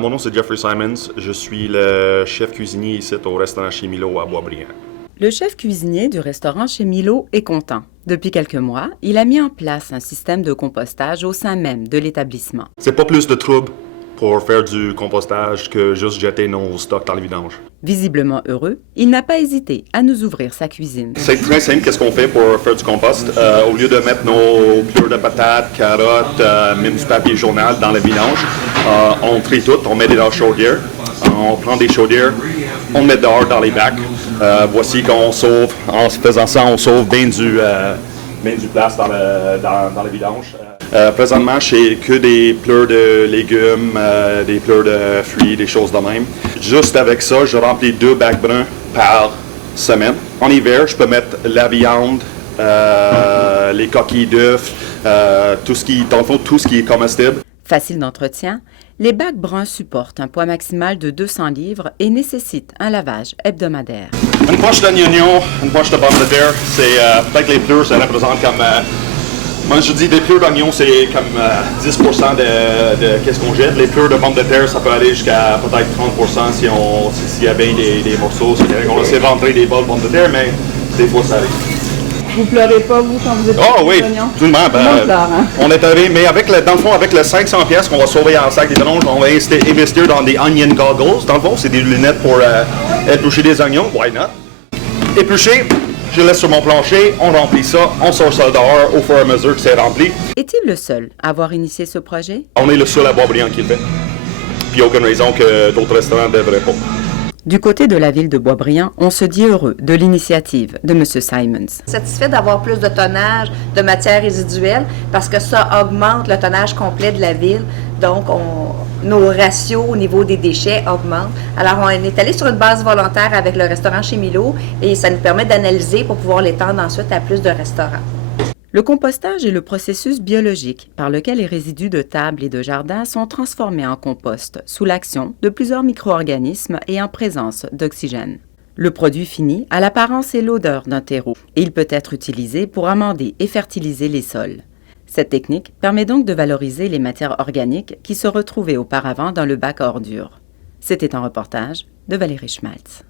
Mon nom c'est Jeffrey Simons, je suis le chef cuisinier ici au restaurant chez Milo à Boisbriand. Le chef cuisinier du restaurant chez Milo est content. Depuis quelques mois, il a mis en place un système de compostage au sein même de l'établissement. C'est pas plus de trouble pour faire du compostage que juste jeter nos stocks dans le vidange. Visiblement heureux, il n'a pas hésité à nous ouvrir sa cuisine. C'est très simple, qu'est-ce qu'on fait pour faire du compost. Au lieu de mettre nos pleurs de patates, carottes, même du papier journal dans le vidange, on trie tout, on met dans la chaudière, on prend des chaudières, on met dehors dans les bacs. Voici qu'on sauve, en faisant ça, on sauve bien du place dans le vidange. Présentement, c'est que des pleurs de légumes, des pleurs de fruits, des choses de même. Juste avec ça, je remplis 2 bacs bruns par semaine. En hiver, je peux mettre la viande, les coquilles d'œufs, tout ce qui est comestible. Facile d'entretien, les bacs bruns supportent un poids maximal de 200 livres et nécessitent un lavage hebdomadaire. Une poche d'oignon, une poche de pommes de terre, c'est peut-être les pleurs, ça représente comme... moi, je dis des pleurs d'oignon, c'est comme 10% de qu'est-ce qu'on jette. Les pleurs de pommes de terre, ça peut aller jusqu'à peut-être 30% s'il y a bien des morceaux. On essaie de rentrer des bols de pommes de terre, mais des fois, ça arrive. Vous pleurez pas, vous, quand vous êtes Oh oui, oignons? tout le monde. On est arrivé, mais dans le fond, avec le 500 pièces qu'on va sauver en sac des vidanges, on va investir dans des onion goggles. Dans le fond, c'est des lunettes pour éplucher des oignons. Why not? Éplucher, je laisse sur mon plancher, on remplit ça, on sort ça dehors au fur et à mesure que c'est rempli. Est-il le seul à avoir initié ce projet? On est le seul à Boisbriand qui le fait. Puis il n'y a aucune raison que d'autres restaurants ne devraient pas. Du côté de la ville de Boisbriand, on se dit heureux de l'initiative de M. Simons. Satisfait d'avoir plus de tonnage de matière résiduelle parce que ça augmente le tonnage complet de la ville. Donc, nos ratios au niveau des déchets augmentent. Alors, on est allé sur une base volontaire avec le restaurant chez Milo et ça nous permet d'analyser pour pouvoir l'étendre ensuite à plus de restaurants. Le compostage est le processus biologique par lequel les résidus de table et de jardin sont transformés en compost sous l'action de plusieurs micro-organismes et en présence d'oxygène. Le produit fini a l'apparence et l'odeur d'un terreau et il peut être utilisé pour amender et fertiliser les sols. Cette technique permet donc de valoriser les matières organiques qui se retrouvaient auparavant dans le bac à ordures. C'était un reportage de Valérie Schmaltz.